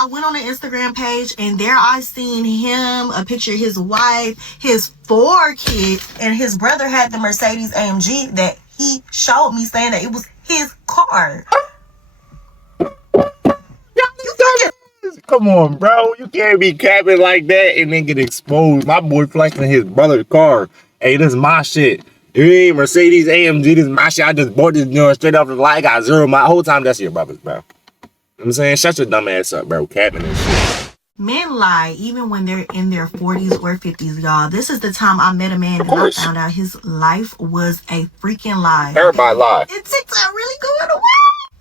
I went on the Instagram page, and there I seen him, a picture of his wife, his 4 kids, and his brother had the Mercedes AMG that he showed me, saying that it was his car. Come on, bro. You can't be capping like that and then get exposed. My boy flexing his brother's car. Hey, this is my shit. It ain't Mercedes AMG. This is my shit. I just bought this joint straight off the lot. I got 0 my whole time. That's your brother's, bro. You know what I'm saying? Shut your dumb ass up, bro. Capping and shit. Men lie even when they're in their 40s or 50s, y'all. This is the time I met a man and I found out his life was a freaking lie. Everybody lie. It's really going away.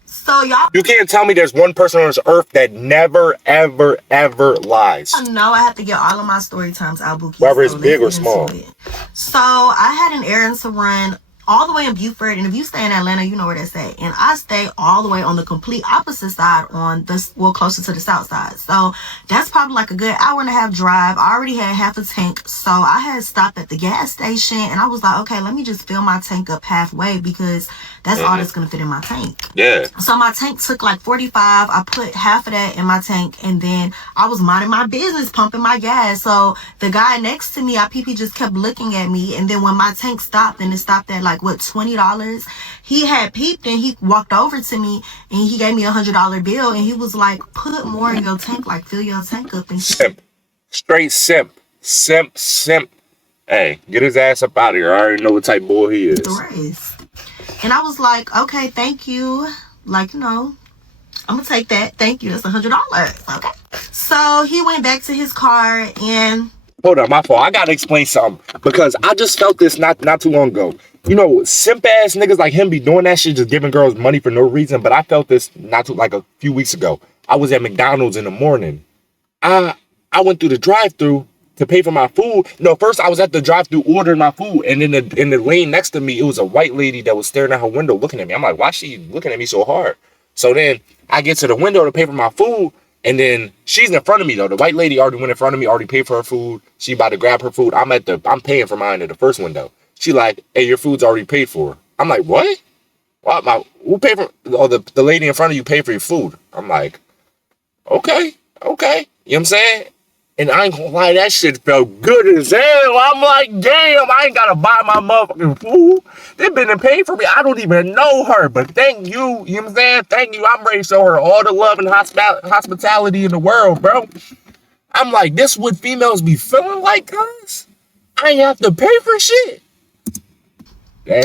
So y'all, you can't tell me there's one person on this earth that never, ever, ever lies. No, I have to get all of my story times out, Bookie. Whether it's big or small. So I had an errand to run all the way in Beaufort, and if you stay in Atlanta, you know where that's at. And I stay all the way on the complete opposite side, on this, well, closer to the south side. So that's probably like a good hour and a half drive. I already had half a tank, so I had stopped at the gas station, and I was like, okay, let me just fill my tank up halfway, because that's all that's gonna fit in my tank. Yeah. So my tank took like 45. I put half of that in my tank, and then I was minding my business, pumping my gas. So the guy next to me, he just kept looking at me, and then when my tank stopped, and it stopped at like, what, $20, he had peeped, and he walked over to me, and he gave me $100 bill, and he was like, put more in your tank, like fill your tank up. And simp. Straight simp. Simp. Hey, get his ass up out of here. I already know what type of boy he is. And I was like, okay, thank you. Like, you know, I'm gonna take that. Thank you. That's $100. Okay. So he went back to his car, and hold on, my fault. I gotta explain something, because I just felt this not too long ago. You know, simp ass niggas like him be doing that shit, just giving girls money for no reason. But I felt this like a few weeks ago. I was at McDonald's in the morning. I went through the drive-thru to pay for my food. No, first I was at the drive-thru ordering my food, and in the lane next to me, it was a white lady that was staring at her window looking at me. I'm like, why is she looking at me so hard? So then I get to the window to pay for my food, and then she's in front of me though. The white lady already went in front of me, already paid for her food. She about to grab her food. I'm paying for mine at the first window. She like, hey, your food's already paid for. I'm like, what? What? Who paid for? Oh, the lady in front of you paid for your food. I'm like, okay. You know what I'm saying? And I ain't gonna lie, that shit felt good as hell. I'm like, damn, I ain't gotta buy my motherfucking food. They been and paid for me. I don't even know her, but thank you. You know what I'm saying? Thank you. I'm ready to show her all the love and hospitality in the world, bro. I'm like, this what females be feeling like, cuz? I ain't have to pay for shit.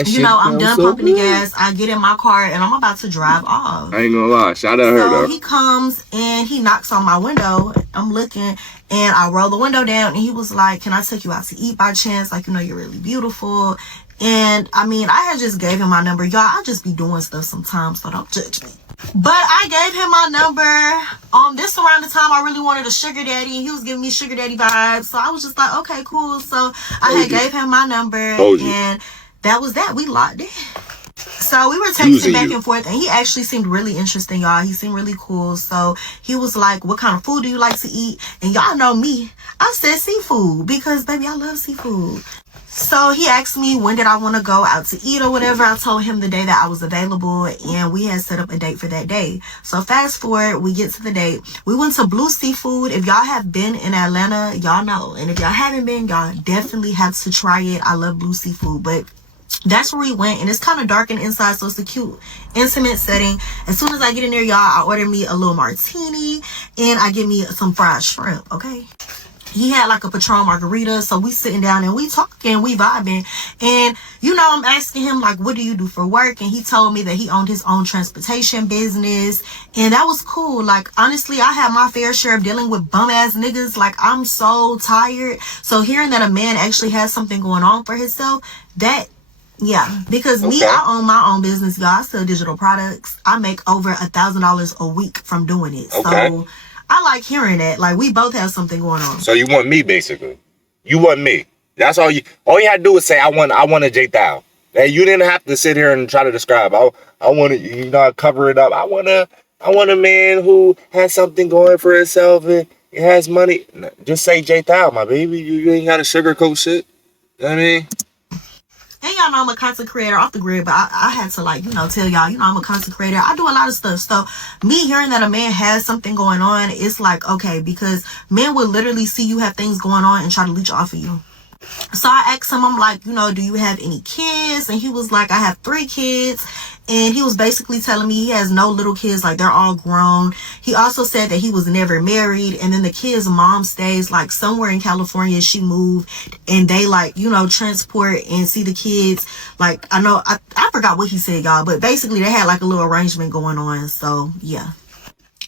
You know, I'm done pumping the gas. I get in my car, and I'm about to drive off. I ain't gonna lie. Shout out her, though. So he comes, and he knocks on my window. I'm looking, and I roll the window down, and he was like, can I take you out to eat by chance? Like, you know, you're really beautiful. And, I mean, I had just gave him my number. Y'all, I just be doing stuff sometimes, so don't judge me. But I gave him my number. This around the time I really wanted a sugar daddy, and he was giving me sugar daddy vibes. So I was just like, okay, cool. So I had gave him my number, and that was that. We locked in. So we were texting back and forth, and he actually seemed really interesting, y'all. He seemed really cool. So he was like, what kind of food do you like to eat? And y'all know me. I said seafood, because, baby, I love seafood. So he asked me when did I want to go out to eat or whatever. I told him the day that I was available, and we had set up a date for that day. So fast forward, we get to the date. We went to Blue Seafood. If y'all have been in Atlanta, y'all know. And if y'all haven't been, y'all definitely have to try it. I love Blue Seafood, but that's where we went, and it's kind of dark and inside, so it's a cute, intimate setting. As soon as I get in there, y'all, I order me a little martini, and I get me some fried shrimp, okay? He had like a Patron margarita, so we sitting down and we talking, we vibing. And, you know, I'm asking him, like, what do you do for work? And he told me that he owned his own transportation business. And that was cool. Like, honestly, I had my fair share of dealing with bum-ass niggas. Like, I'm so tired. So hearing that a man actually has something going on for himself, that... yeah, because me, I own my own business, y'all. I sell digital products. I make over $1,000 a week from doing it. So I like hearing that. Like, we both have something going on. So you want me, basically. You want me. That's all you had to do is say, I want a JayThou. Hey, you didn't have to sit here and try to describe. I want to, you know, cover it up. I want a man who has something going for himself and has money. Just say JayThou, my baby. You ain't got to sugarcoat shit. You know what I mean? And y'all know I'm a content creator off the grid, but I had to, like, you know, tell y'all, you know, I'm a content creator. I do a lot of stuff. So me hearing that a man has something going on, it's like, okay, because men will literally see you have things going on and try to leech off of you. So I asked him, I'm like, you know, do you have any kids? And he was like, I have 3 kids. And he was basically telling me he has no little kids, like they're all grown. He also said that he was never married. And then the kid's mom stays like somewhere in California. She moved and they like, you know, transport and see the kids. Like, I forgot what he said, y'all, but basically they had like a little arrangement going on. So yeah.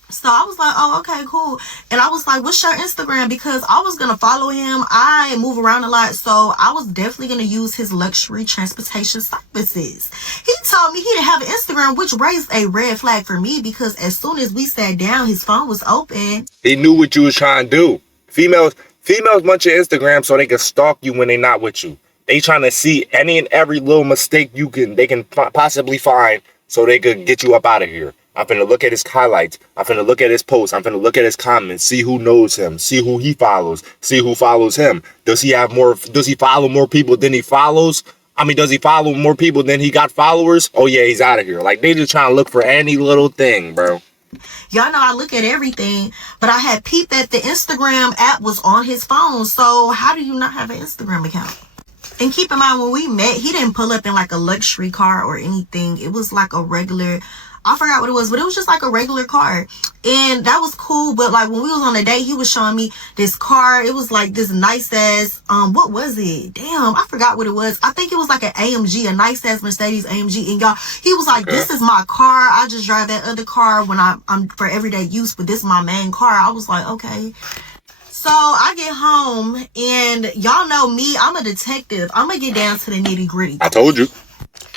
So I was like, oh, okay, cool. And I was like, what's your Instagram? Because I was going to follow him. I move around a lot. So I was definitely going to use his luxury transportation services. He told me he didn't have an Instagram, which raised a red flag for me because as soon as we sat down, his phone was open. He knew what you was trying to do. Females want your Instagram so they can stalk you when they not with you. They trying to see any and every little mistake they can possibly find so they could get you up out of here. I'm finna look at his highlights. I'm finna look at his posts. I'm finna look at his comments. See who knows him. See who he follows. See who follows him. Does he follow more people than he follows? I mean, does he follow more people than he got followers? Oh yeah, he's out of here. Like, they just trying to look for any little thing, bro. Y'all know I look at everything, but I had peeped that the Instagram app was on his phone. So how do you not have an Instagram account? And keep in mind, when we met, he didn't pull up in like a luxury car or anything. It was like a regular, I forgot what it was, but it was just like a regular car. And that was cool. But like when we was on a date, he was showing me this car. It was like this nice ass, what was it? Damn, I forgot what it was. I think it was like an AMG, a nice ass Mercedes AMG. And y'all, he was like, this is my car. I just drive that other car when I'm for everyday use, but this is my main car. I was like, okay. So I get home and y'all know me, I'm a detective. I'm gonna get down to the nitty gritty. I told you.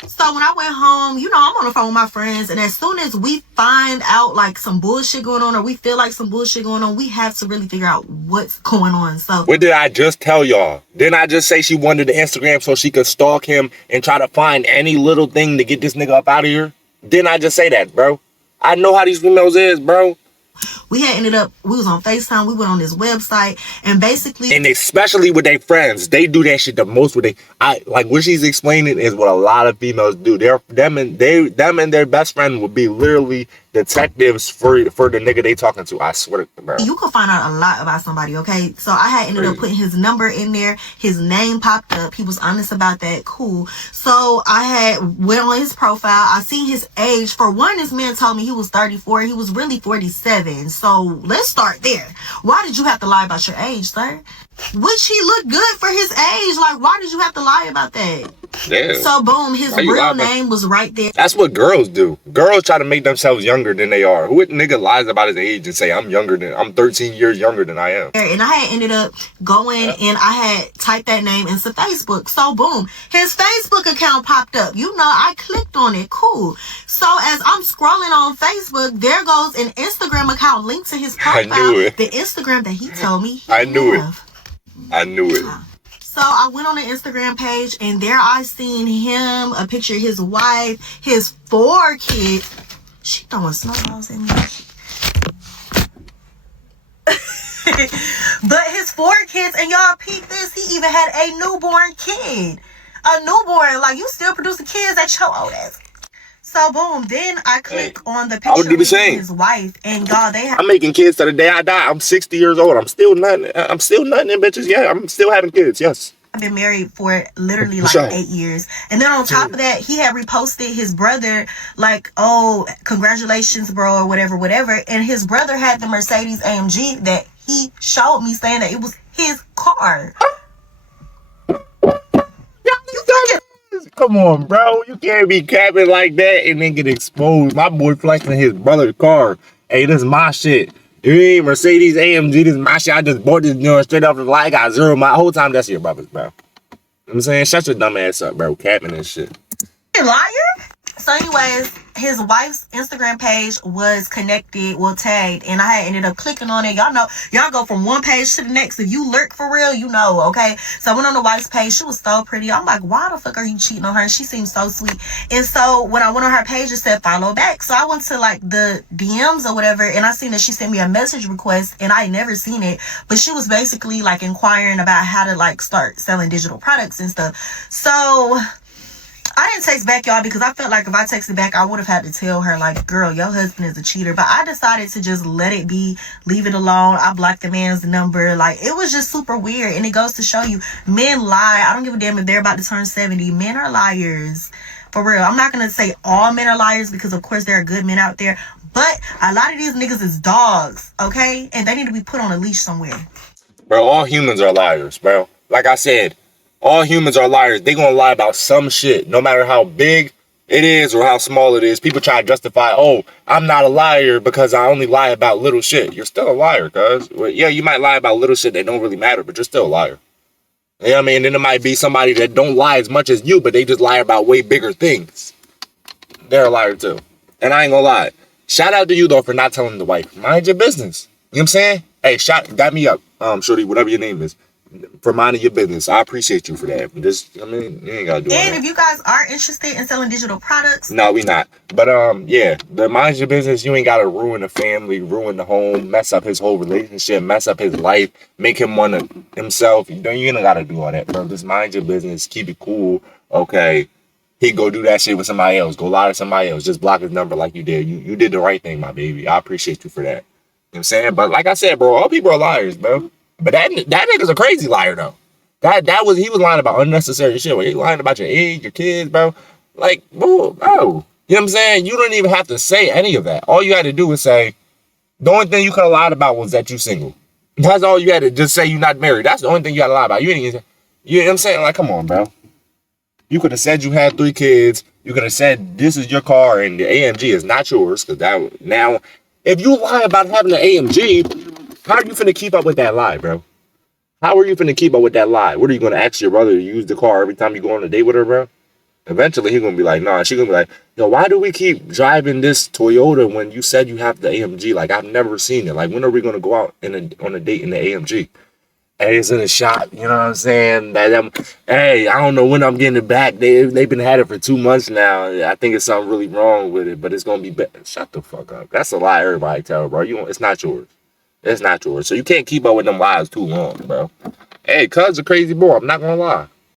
So when I went home, you know, I'm on the phone with my friends, and as soon as we find out like some bullshit going on or we feel like some bullshit going on, we have to really figure out what's going on. So what did I just tell y'all? Didn't I just say she wanted the Instagram so she could stalk him and try to find any little thing to get this nigga up out of here? Didn't I just say that, bro? I know how these females is, bro. We was on FaceTime, we went on this website, and basically, and especially with their friends, they do that shit the most with what she's explaining is what a lot of females do. Them and their best friend would be literally detectives for the nigga they talking to. I swear to God. You can find out a lot about somebody, okay? So I had ended up putting his number in there. His name popped up. He was honest about that. Cool. So I had went on his profile. I seen his age. For one, this man told me he was 34. He was really 47. So let's start there. Why did you have to lie about your age, sir? Which he looked good for his age. Like, why did you have to lie about that? Yeah. So boom, his real name was right there. That's what girls do. Girls try to make themselves younger than they are. Who nigga lies about his age and say I'm 13 years younger than I am? And I had ended up going and I had typed that name into Facebook. So boom, his Facebook account popped up. You know, I clicked on it. Cool. So as I'm scrolling on Facebook, there goes an Instagram account linked to his profile. I knew it. The Instagram that he told me I knew it. So I went on the Instagram page and there I seen him, a picture of his wife, his 4 kids. She throwing snowballs at me. But his 4 kids, and y'all peep this, he even had a newborn kid. A newborn, like you still producing kids at your old ass. So boom, then I click on the picture of his wife, and y'all, I'm making kids to the day I die. I'm 60 years old. I'm still nothing in bitches. Yeah, I'm still having kids. Yes. I've been married for literally like 8 years. And then on top of that, he had reposted his brother like, oh, congratulations, bro, or whatever. And his brother had the Mercedes AMG that he showed me saying that it was his car. Come on, bro. You can't be capping like that and then get exposed. My boy flexing his brother's car. Hey, this is my shit. It ain't Mercedes AMG. This is my shit. I just bought this joint straight off the lot. I got 0 my whole time. That's your brother's, bro. You know what I'm saying? Shut your dumb ass up, bro. Capping and shit. You liar? So anyways, his wife's Instagram page was connected, tagged, and I had ended up clicking on it. Y'all know, y'all go from one page to the next. If you lurk for real, you know, okay? So I went on the wife's page. She was so pretty. I'm like, why the fuck are you cheating on her? She seems so sweet. And so when I went on her page, it said follow back. So I went to like the DMs or whatever, and I seen that she sent me a message request, and I had never seen it. But she was basically like inquiring about how to like start selling digital products and stuff. So I didn't text back, y'all, because I felt like if I texted back, I would have had to tell her, like, girl, your husband is a cheater. But I decided to just let it be, leave it alone. I blocked the man's number. Like, it was just super weird. And it goes to show you, men lie. I don't give a damn if they're about to turn 70. Men are liars. For real. I'm not going to say all men are liars because, of course, there are good men out there. But a lot of these niggas is dogs, okay? And they need to be put on a leash somewhere. Bro, all humans are liars, bro. Like I said, all humans are liars. They gonna lie about some shit, no matter how big it is or how small it is. People try to justify, oh, I'm not a liar because I only lie about little shit. You're still a liar, cuz. Well, yeah, you might lie about little shit that don't really matter, but you're still a liar. You know what I mean? Then there might be somebody that don't lie as much as you, but they just lie about way bigger things. They're a liar too. And I ain't gonna lie. Shout out to you though for not telling the wife. Mind your business. You know what I'm saying? Hey, got me up, shorty, whatever your name is, for minding your business. I appreciate you for that. Just, I mean, you ain't gotta do it. And if you guys are interested in selling digital products, no, we not. But yeah, the mind your business. You ain't gotta ruin the family, ruin the home, mess up his whole relationship, mess up his life, make him want to himself. You ain't gotta do all that, bro. Just mind your business. Keep it cool. Okay, he go do that shit with somebody else. Go lie to somebody else. Just block his number like you did. You did the right thing, my baby. I appreciate you for that. You know what I'm saying? But like I said, bro, all people are liars, bro. But that nigga's a crazy liar, though. He was lying about unnecessary shit. He lying about your age, your kids, bro. Like, bro. You know what I'm saying? You don't even have to say any of that. All you had to do was say, the only thing you could have lied about was that you single. That's all you had to just say you're not married. That's the only thing you had to lie about. You know what I'm saying? Like, come on, bro. You could have said you had 3 kids. You could have said this is your car and the AMG is not yours. Because now, if you lie about having an AMG, how are you finna keep up with that lie, bro? How are you finna keep up with that lie? What are you gonna ask your brother to use the car every time you go on a date with her, bro? Eventually, he's gonna be like, nah. She's gonna be like, yo, why do we keep driving this Toyota when you said you have the AMG? Like, I've never seen it. Like, when are we gonna go out on a date in the AMG? Hey, it's in the shop. You know what I'm saying? Hey, I don't know when I'm getting it back. They've been had it for 2 months now. I think it's something really wrong with it, but it's gonna be better. Shut the fuck up. That's a lie everybody tell, bro. It's not yours. It's not yours. So you can't keep up with them lies too long, bro. Hey, cuz a crazy boy. I'm not gonna lie.